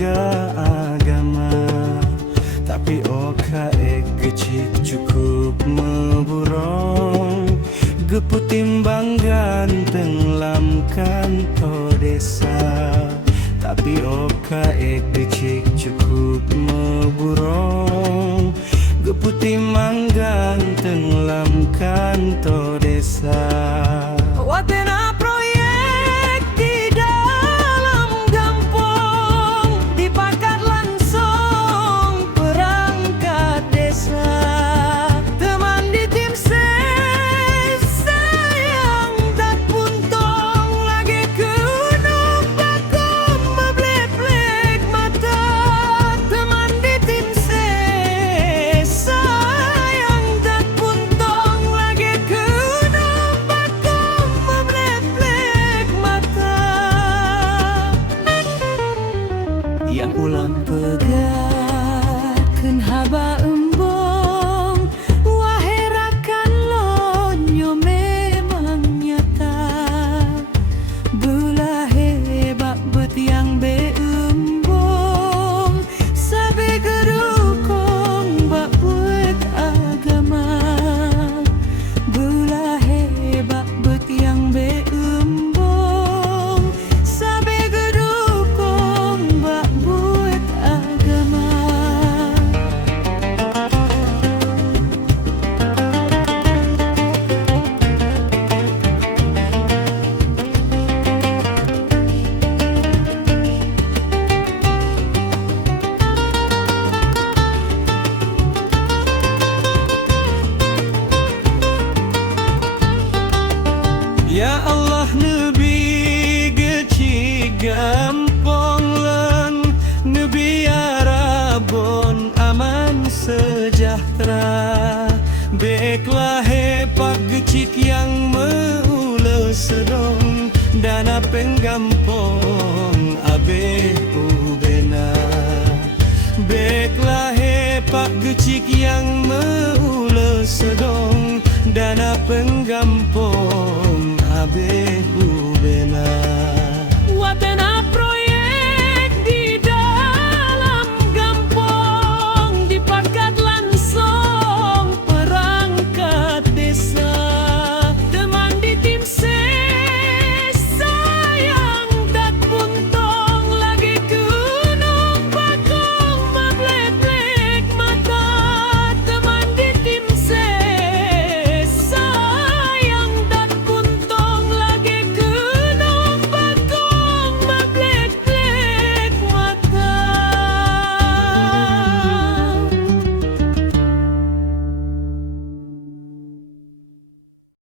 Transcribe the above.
lembaga agama, tapi oka kecil cukup meburong geputim ganteng lam kantor desa, tapi oka kecil cukup meburong geputim ganteng lam kantor desa. Watena proyek di dalam kampung dipakat langsung perangkat desa. Teman di tim ses sayang tak puntong lagi kuno bakum meblek-blek mata. Teman di tim ses sayang tak puntong lagi kuno bakum meblek-blek mata. Yang ulang pegatkeun haba embong waherakan lonyo memang nyata. Belah hebat bet yang beembong sabe gedukong bak buat agama. Belah hebat bet yang beembong sabe gedukong bak buat agama. Ya Allah nebi geci gampong len nebi arabon aman sejahtera. Baiklah hepak gecik yang meule sedong dana penggampong abe ubena. Baiklah hepak gecik yang meule sedong dana penggampong abe